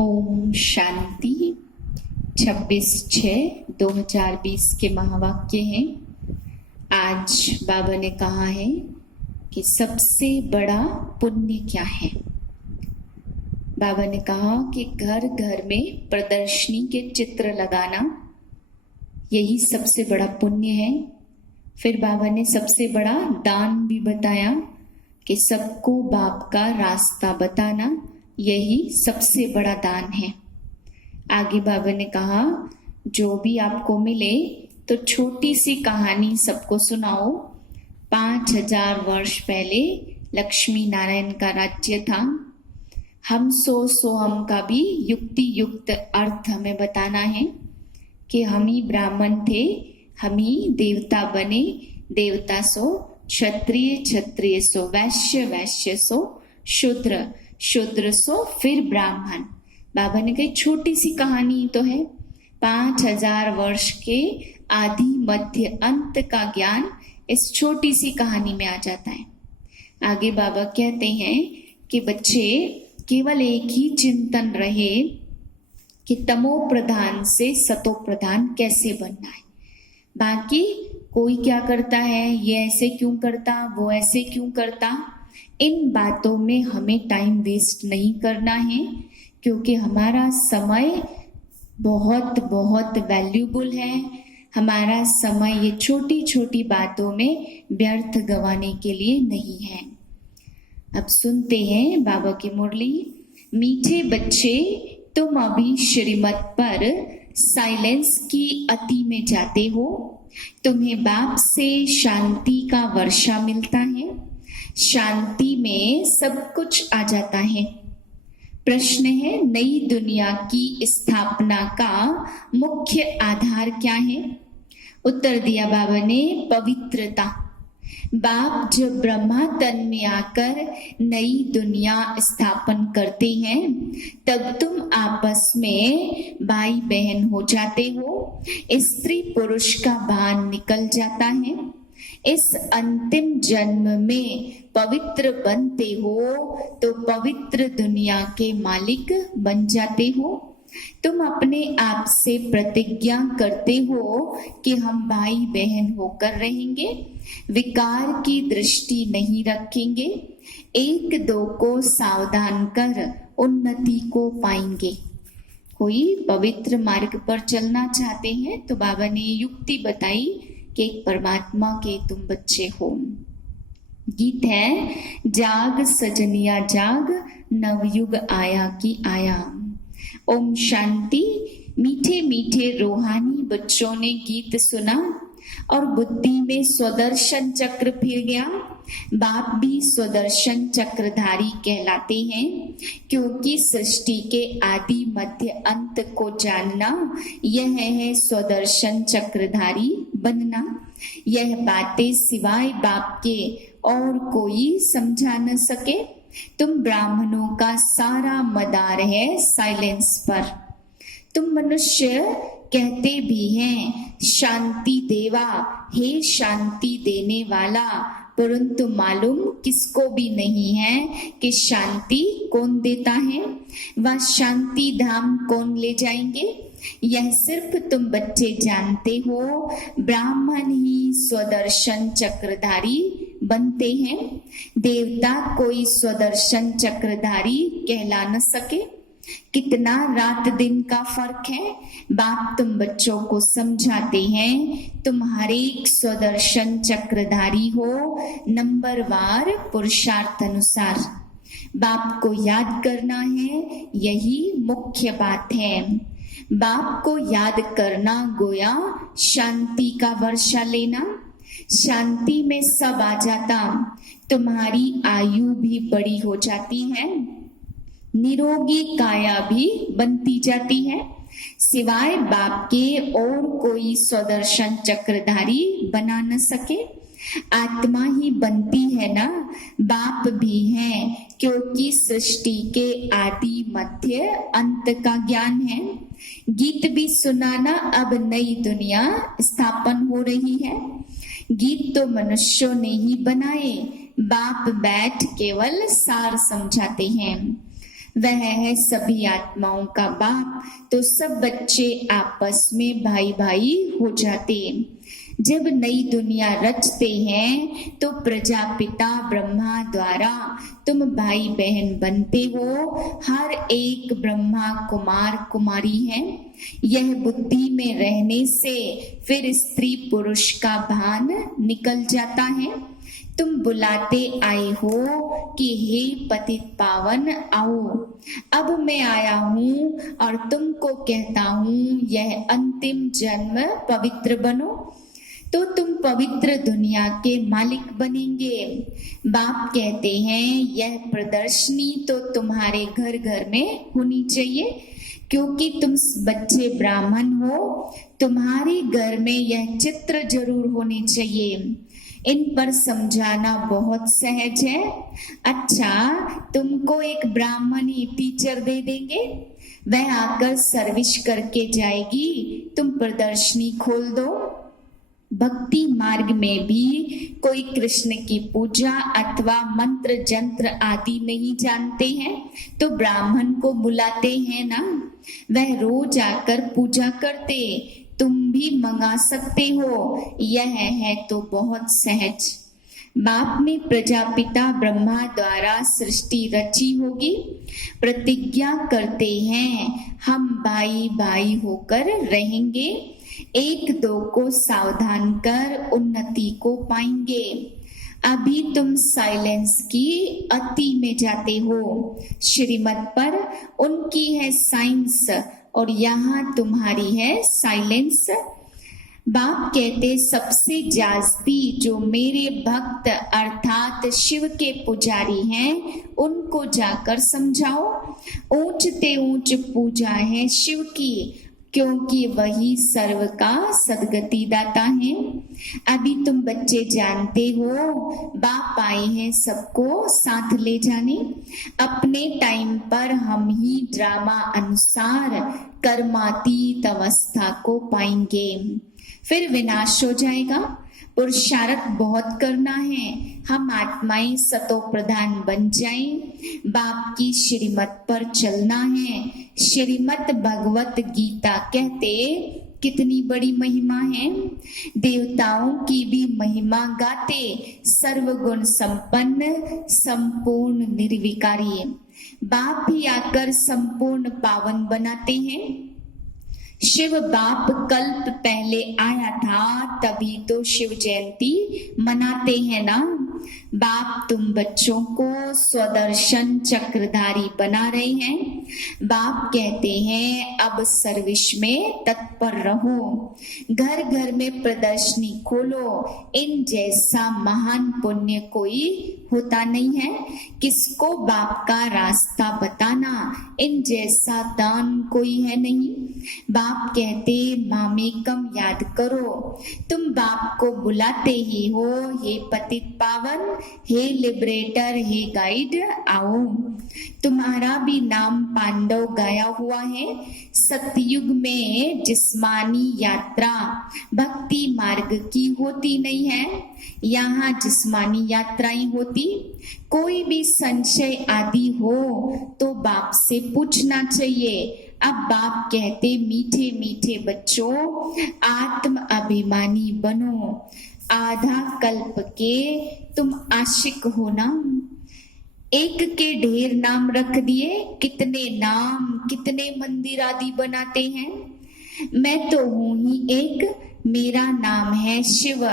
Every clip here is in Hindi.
ओम शांति। 26/6/2020 के महावाक्य हैं। आज बाबा ने कहा है कि सबसे बड़ा पुण्य क्या है। बाबा ने कहा कि घर घर में प्रदर्शनी के चित्र लगाना यही सबसे बड़ा पुण्य है। फिर बाबा ने सबसे बड़ा दान भी बताया कि सबको बाप का रास्ता बताना यही सबसे बड़ा दान है। आगे बाबा ने कहा जो भी आपको मिले तो छोटी सी कहानी सबको सुनाओ। 5000 वर्ष पहले लक्ष्मी नारायण का राज्य था। हम सो हम का भी युक्ति युक्त अर्थ हमें बताना है कि हम ही ब्राह्मण थे, हम ही देवता बने, देवता सो क्षत्रिय, क्षत्रिय सो वैश्य, वैश्य सो शूद्र, शूद्र सो फिर ब्राह्मण। बाबा ने कही छोटी सी कहानी तो है। 5000 वर्ष के आदि मध्य अंत का ज्ञान इस छोटी सी कहानी में आ जाता है। आगे बाबा कहते हैं कि बच्चे केवल एक ही चिंतन रहे कि तमो प्रधान से सतो प्रधान कैसे बनना है। बाकी कोई क्या करता है, ये ऐसे क्यों करता, वो ऐसे क्यों करता, इन बातों में हमें टाइम वेस्ट नहीं करना है, क्योंकि हमारा समय बहुत बहुत वैल्यूबल है। हमारा समय ये छोटी छोटी बातों में व्यर्थ गंवाने के लिए नहीं है। अब सुनते हैं बाबा की मुरली। मीठे बच्चे, तुम अभी श्रीमत पर साइलेंस की अति में जाते हो। तुम्हें बाप से शांति का वर्षा मिलता है। शांति में सब कुछ आ जाता है। प्रश्न है नई दुनिया की स्थापना का मुख्य आधार क्या है। उत्तर दिया बाबा ने पवित्रता। बाप जब ब्रह्मा तन में आकर नई दुनिया स्थापन करते हैं तब तुम आपस में भाई बहन हो जाते हो। स्त्री पुरुष का भान निकल जाता है। इस अंतिम जन्म में पवित्र बनते हो तो पवित्र दुनिया के मालिक बन जाते हो। तुम अपने आप से प्रतिज्ञा करते हो कि हम भाई बहन होकर रहेंगे, विकार की दृष्टि नहीं रखेंगे, एक दो को सावधान कर उन्नति को पाएंगे। कोई पवित्र मार्ग पर चलना चाहते हैं तो बाबा ने युक्ति बताई कि एक परमात्मा के तुम बच्चे हो। गीत है जाग सजनिया जाग, नवयुग आया की आया। ओम शांति। मीठे मीठे रूहानी बच्चों ने गीत सुना और बुद्धि में स्वदर्शन चक्र फिर गया। बाप भी स्वदर्शन चक्रधारी कहलाते हैं, क्योंकि सृष्टि के आदि मध्य अंत को जानना यह है स्वदर्शन चक्रधारी बनना। यह बातें सिवाय बाप के और कोई समझा न सके। तुम ब्राह्मणों का सारा मदार है साइलेंस पर। तुम मनुष्य कहते भी हैं शांति देवा, हे शांति देने वाला, परंतु मालूम किसको भी नहीं है कि शांति कौन देता है, वह शांति धाम कौन ले जाएंगे। यह सिर्फ तुम बच्चे जानते हो। ब्राह्मण ही स्वदर्शन चक्रधारी बनते हैं। देवता कोई स्वदर्शन चक्रधारी कहला न सके। कितना रात दिन का फर्क है। बाप तुम बच्चों को समझाते हैं तुम हर एक स्वदर्शन चक्रधारी हो, नंबरवार पुरुषार्थ अनुसार। बाप को याद करना है, यही मुख्य बात है। बाप को याद करना गोया शांति का वर्षा लेना। शांति में सब आ जाता, तुम्हारी आयु भी बड़ी हो जाती है, निरोगी काया भी बनती जाती है। सिवाय बाप के और कोई स्वदर्शन चक्रधारी बना न सके। आत्मा ही बनती है ना, बाप भी है, क्योंकि सृष्टि के आदि मध्य अंत का ज्ञान है। गीत भी सुनाना, अब नई दुनिया स्थापन हो रही है। गीत तो मनुष्यों ने ही बनाए, बाप बैठ केवल सार समझाते हैं। वह है सभी आत्माओं का बाप, तो सब बच्चे आपस में भाई भाई हो जाते। जब नई दुनिया रचते हैं तो प्रजापिता ब्रह्मा द्वारा तुम भाई बहन बनते हो। हर एक ब्रह्मा कुमार कुमारी है। यह बुद्धि में रहने से फिर स्त्री पुरुष का भान निकल जाता है। तुम बुलाते आए हो कि हे पतित पावन आओ। अब मैं आया हूँ और तुमको कहता हूँ यह अंतिम जन्म पवित्र बनो, तो तुम पवित्र दुनिया के मालिक बनेंगे। बाप कहते हैं यह प्रदर्शनी तो तुम्हारे घर घर में होनी चाहिए, क्योंकि तुम बच्चे ब्राह्मण हो। तुम्हारे घर में यह चित्र जरूर होने चाहिए। इन पर समझाना बहुत सहज है। अच्छा, तुमको एक ब्राह्मणी टीचर दे देंगे, वह आकर सर्विस करके जाएगी, तुम प्रदर्शनी खोल दो। भक्ति मार्ग में भी कोई कृष्ण की पूजा अथवा मंत्र जंत्र आदि नहीं जानते हैं तो ब्राह्मण को बुलाते हैं ना, वह रोज आकर पूजा करते। तुम भी मंगा सकते हो, यह है तो बहुत सहज। बाप ने प्रजापिता ब्रह्मा द्वारा सृष्टि रची होगी। प्रतिज्ञा करते हैं हम भाई भाई होकर रहेंगे, एक दो को सावधान कर उन्नति को पाएंगे। अभी तुम साइलेंस की अति में जाते हो। श्रीमत पर उनकी है साइंस और यहाँ तुम्हारी है साइलेंस। बाप कहते सबसे जास्ती जो मेरे भक्त अर्थात शिव के पुजारी हैं उनको जाकर समझाओ। ऊंचते ऊंच पूजा है शिव की, क्योंकि वही सर्व का सदगति दाता है। अभी तुम बच्चे जानते हो बाप आए हैं सबको साथ ले जाने। अपने टाइम पर हम ही ड्रामा अनुसार कर्मातीत अवस्था को पाएंगे, फिर विनाश हो जाएगा। पुरुषार्थ बहुत करना है, हम आत्माएं सतो प्रधान बन जाएं। बाप की श्रीमत पर चलना है। श्रीमत भगवत गीता कहते कितनी बड़ी महिमा है। देवताओं की भी महिमा गाते, सर्वगुण संपन्न संपूर्ण निर्विकारी। बाप ही आकर संपूर्ण पावन बनाते हैं। शिव बाप कल्प पहले आया था, तभी तो शिव जयंती मनाते हैं ना। बाप तुम बच्चों को स्वदर्शन चक्रधारी बना रहे हैं। बाप कहते हैं अब सर्विस में तत्पर रहो, घर घर में प्रदर्शनी खोलो। इन जैसा महान पुण्य कोई होता नहीं है। किसको बाप का रास्ता बताना, इन जैसा दान कोई है नहीं। बाप कहते मामेकम याद करो। तुम बाप को बुलाते ही हो, हे पतित पावन, हे लिबरेटर, हे गाइड आओ। तुम्हारा भी नाम पांडव गाया हुआ है। सतयुग में जिस्मानी यात्रा भक्ति मार्ग की होती नहीं है, यहाँ जिस्मानी यात्राएं होती। कोई भी संशय आदि हो तो बाप से पूछना चाहिए। अब बाप कहते मीठे मीठे बच्चों आत्म अभिमानी बनो। आधा कल्प के तुम आशिक हो ना। एक के ढेर नाम रख दिए, कितने नाम कितने मंदिर आदि बनाते हैं। मैं तो हूं ही एक, मेरा नाम है शिव।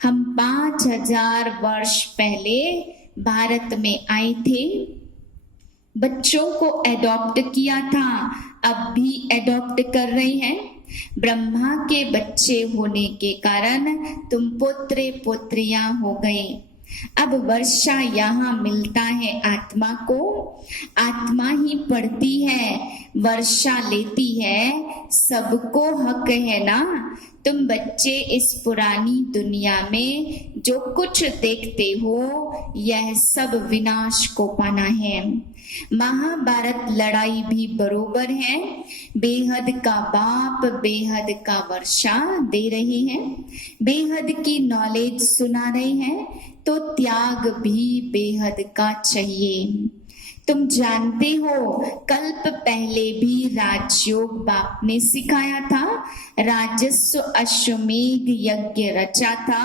हम 5000 वर्ष पहले भारत में आए थे, बच्चों को एडॉप्ट किया था, अब भी एडॉप्ट कर रहे हैं। ब्रह्मा के बच्चे होने के कारण तुम पुत्र पुत्रियां हो गए। अब वर्षा यहाँ मिलता है आत्मा को, आत्मा ही पढ़ती है, वर्षा लेती है, सबको हक है ना। तुम बच्चे इस पुरानी दुनिया में जो कुछ देखते हो यह सब विनाश को पाना है। महाभारत लड़ाई भी बरोबर है। बेहद का बाप बेहद का वर्षा दे रहे हैं, बेहद की नॉलेज सुना रहे हैं, तो त्याग भी बेहद का चाहिए। तुम जानते हो कल्प पहले भी राजयोग बाप ने सिखाया था, राजस्व अश्वमेध यज्ञ रचा था,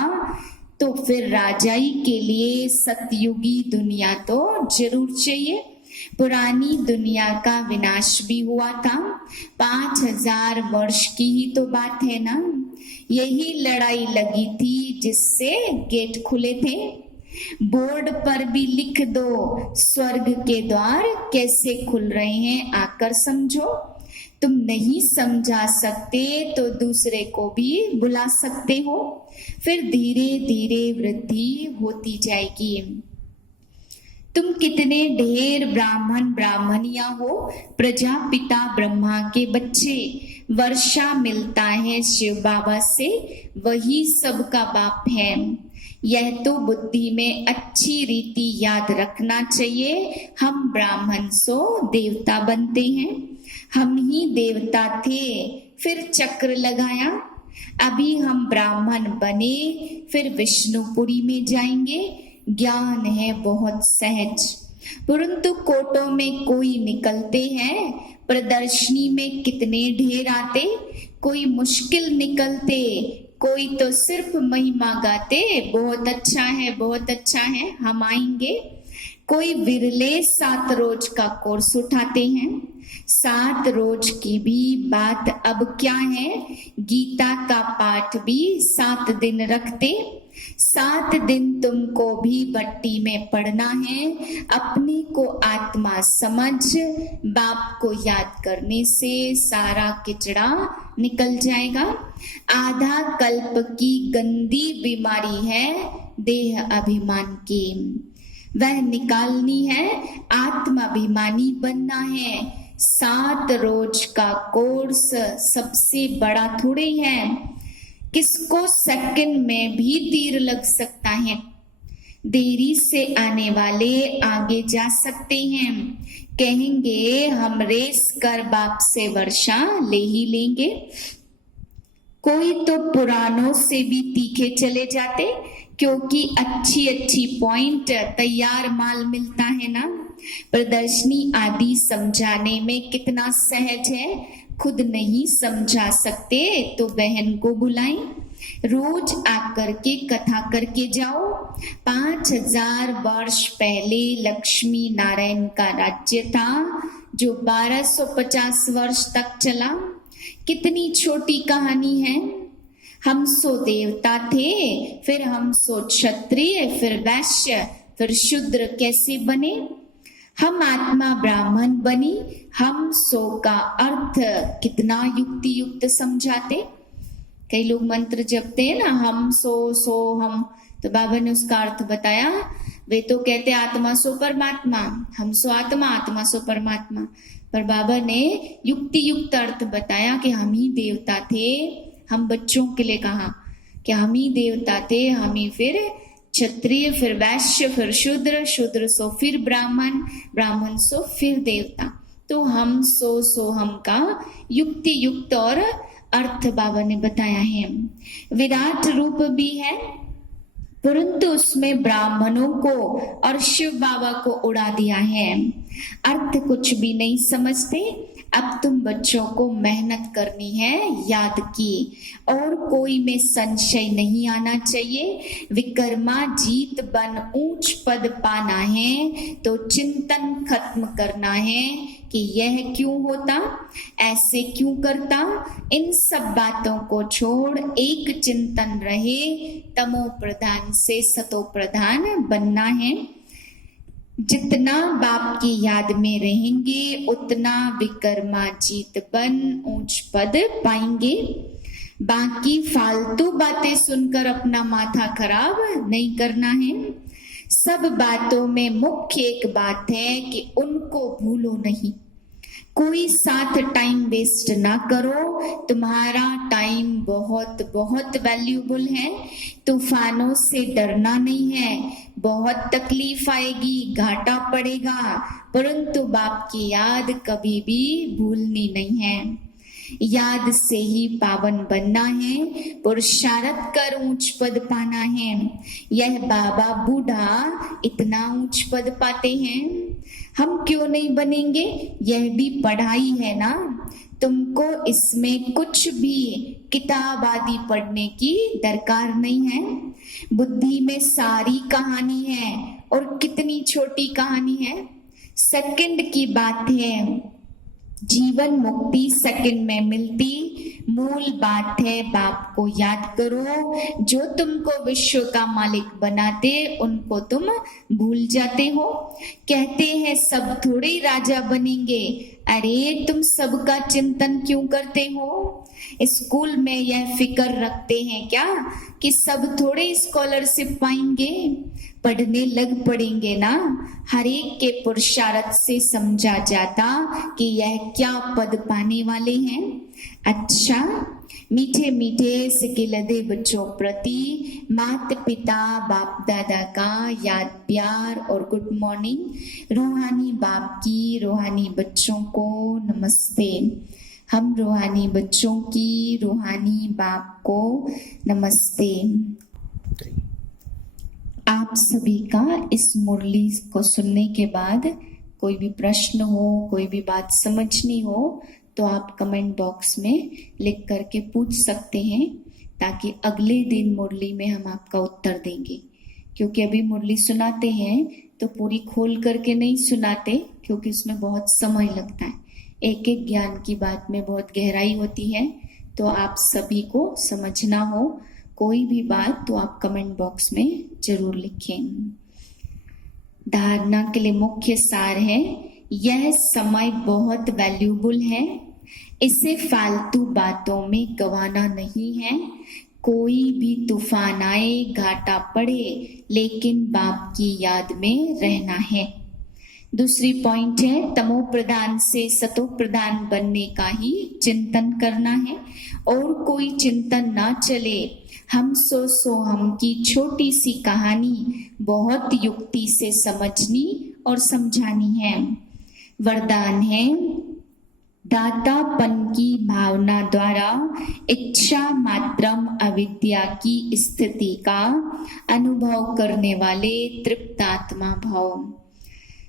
तो फिर राजाई के लिए सतयुगी दुनिया तो जरूर चाहिए। पुरानी दुनिया का विनाश भी हुआ था, 5000 वर्ष की ही तो बात है ना। यही लड़ाई लगी थी जिससे गेट खुले थे। बोर्ड पर भी लिख दो, स्वर्ग के द्वार कैसे खुल रहे हैं, आकर समझो। तुम नहीं समझा सकते तो दूसरे को भी बुला सकते हो, फिर धीरे धीरे वृद्धि होती जाएगी। तुम कितने ढेर ब्राह्मण ब्राह्मणियां हो, प्रजापिता ब्रह्मा के बच्चे, वर्षा मिलता है शिव बाबा से, वही सबका बाप है। यह तो बुद्धि में अच्छी रीति याद रखना चाहिए। हम ब्राह्मण सो देवता बनते हैं, हम ही देवता थे फिर चक्र लगाया। अभी हम ब्राह्मण बने फिर विष्णुपुरी में जाएंगे। ज्ञान है बहुत सहज, परंतु कोटों में कोई निकलते हैं, प्रदर्शनी में कितने ढेर आते, कोई मुश्किल निकलते, कोई तो सिर्फ महिमा गाते, बहुत अच्छा है बहुत अच्छा है हम आएंगे। कोई विरले 7 रोज का कोर्स उठाते हैं। 7 रोज की भी बात अब क्या है, गीता का पाठ भी 7 दिन रखते। 7 दिन तुमको भी भट्टी में पढ़ना है। अपने को आत्मा समझ, बाप को याद करने से सारा किचड़ा निकल जाएगा। आधा कल्प की गंदी बीमारी है देह अभिमान की, वह निकालनी है। आत्माभिमानी बनना है। 7 रोज का कोर्स सबसे बड़ा थोड़ी है, किसको सेकंड में भी तीर लग सकता है। देरी से आने वाले आगे जा सकते हैं, कहेंगे हम रेस कर बाप से वर्षा ले ही लेंगे। कोई तो पुरानों से भी तीखे चले जाते, क्योंकि अच्छी अच्छी पॉइंट तैयार माल मिलता है ना। प्रदर्शनी आदि समझाने में कितना सहज है, खुद नहीं समझा सकते तो बहन को बुलाएं, रोज आकर के कथा करके जाओ। 5000 वर्ष पहले लक्ष्मी नारायण का राज्य था, जो 1250 वर्ष तक चला। कितनी छोटी कहानी है। हम सो देवता थे, फिर हम सो क्षत्रिय, फिर वैश्य, फिर शूद्र कैसे बने। हम आत्मा ब्राह्मण बनी। हम सो का अर्थ कितना युक्ति युक्त समझाते। कई लोग मंत्र जपते हैं ना, हम सो हम, तो बाबा ने उसका अर्थ बताया। वे तो कहते आत्मा सो परमात्मा, हम सो आत्मा, आत्मा सो परमात्मा, पर बाबा ने युक्ति युक्त अर्थ बताया कि हम ही देवता थे। हम बच्चों के लिए कहा कि हम ही देवता थे, हम ही फिर क्षत्रिय, फिर वैश्य, फिर शूद्र, शूद्र सो फिर ब्राह्मण, ब्राह्मण सो फिर देवता। तो हम सो हम का युक्ति युक्त और अर्थ बाबा ने बताया है। विराट रूप भी है, परंतु उसमें ब्राह्मणों को और शिव बाबा को उड़ा दिया है। अर्थ कुछ भी नहीं समझते। अब तुम बच्चों को मेहनत करनी है याद की, और कोई में संशय नहीं आना चाहिए। विकर्मा जीत बन ऊंच पद पाना है, तो चिंतन खत्म करना है कि यह क्यों होता, ऐसे क्यों करता। इन सब बातों को छोड़ एक चिंतन रहे, तमो प्रधान से सतो प्रधान बनना है। जितना बाप की याद में रहेंगे उतना विकर्मा जीत बन ऊंच पद पाएंगे। बाकी फालतू बातें सुनकर अपना माथा खराब नहीं करना है। सब बातों में मुख्य एक बात है कि उनको भूलो नहीं। कोई साथ टाइम वेस्ट ना करो, तुम्हारा टाइम बहुत बहुत वैल्यूबल है। तूफानों से डरना नहीं है, बहुत तकलीफ आएगी, घाटा पड़ेगा, परंतु बाप की याद कभी भी भूलनी नहीं है। याद से ही पावन बनना है, पुरुषार्थ कर ऊंच पद पाना है। यह बाबा बूढ़ा इतना ऊंच पद पाते हैं। हम क्यों नहीं बनेंगे? यह भी पढ़ाई है ना। तुमको इसमें कुछ भी किताब आदि पढ़ने की दरकार नहीं है। बुद्धि में सारी कहानी है, और कितनी छोटी कहानी है, सेकंड की बात है। जीवन मुक्ति सेकंड में मिलती। मूल बात है, बाप को याद करो। जो तुमको विश्व का मालिक बनाते, उनको तुम भूल जाते हो। कहते हैं सब थोड़े राजा बनेंगे। अरे तुम सबका चिंतन क्यों करते हो? स्कूल में यह फिक्र रखते हैं क्या कि सब थोड़े स्कॉलरशिप पाएंगे? पढ़ने लग पड़ेंगे ना। हर एक के पुरुषार्थ से समझा जाता कि यह क्या पद पाने वाले हैं। अच्छा, मीठे मीठे सिकिलदे बच्चों प्रति माता पिता बाप दादा का याद प्यार और गुड मॉर्निंग। रूहानी बाप की रूहानी बच्चों को नमस्ते। हम रूहानी बच्चों की रूहानी बाप को नमस्ते। आप सभी का इस मुरली को सुनने के बाद कोई भी प्रश्न हो, कोई भी बात समझनी हो, तो आप कमेंट बॉक्स में लिख करके पूछ सकते हैं, ताकि अगले दिन मुरली में हम आपका उत्तर देंगे। क्योंकि अभी मुरली सुनाते हैं तो पूरी खोल करके नहीं सुनाते, क्योंकि उसमें बहुत समय लगता है। एक एक ज्ञान की बात में बहुत गहराई होती है, तो आप सभी को समझना हो कोई भी बात तो आप कमेंट बॉक्स में जरूर लिखें। धारणा के लिए मुख्य सार है, यह समय बहुत वैल्यूबल है, इसे फालतू बातों में गंवाना नहीं है। कोई भी तूफान आए, घाटा पड़े, लेकिन बाप की याद में रहना है। दूसरी पॉइंट है, तमो प्रधान से सतो प्रधान बनने का ही चिंतन करना है, और कोई चिंतन ना चले। हम सो हम की छोटी सी कहानी बहुत युक्ति से समझनी और समझानी है। वरदान है, दातापन की भावना द्वारा इच्छा मात्रम अविद्या की स्थिति का अनुभव करने वाले तृप्तात्मा भाव।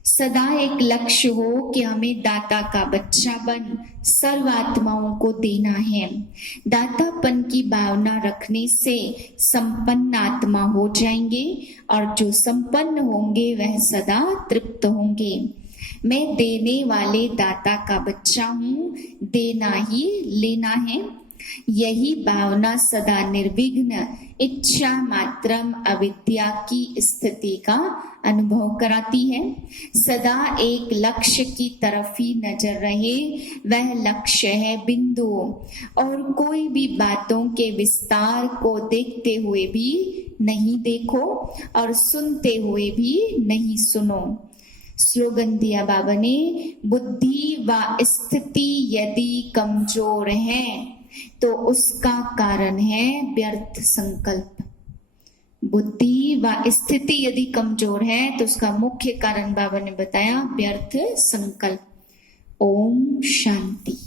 सदा एक लक्ष्य हो कि हमें दाता का बच्चा बन सर्वात्माओं को देना है। दातापन की भावना रखने से संपन्न आत्मा हो जाएंगे, और जो संपन्न होंगे वह सदा तृप्त होंगे। मैं देने वाले दाता का बच्चा हूँ, देना ही लेना है। यही भावना सदा निर्विघ्न इच्छा मात्रम अविद्या की स्थिति का अनुभव कराती है। सदा एक लक्ष्य की तरफ ही नजर रहे, वह लक्ष्य है बिंदु, और कोई भी बातों के विस्तार को देखते हुए भी नहीं देखो, और सुनते हुए भी नहीं सुनो। स्लोगन दिया बाबा ने, बुद्धि व स्थिति यदि कमजोर है तो उसका कारण है व्यर्थ संकल्प। बुद्धि व स्थिति यदि कमजोर है तो उसका मुख्य कारण बाबा ने बताया व्यर्थ संकल्प। ओम शांति।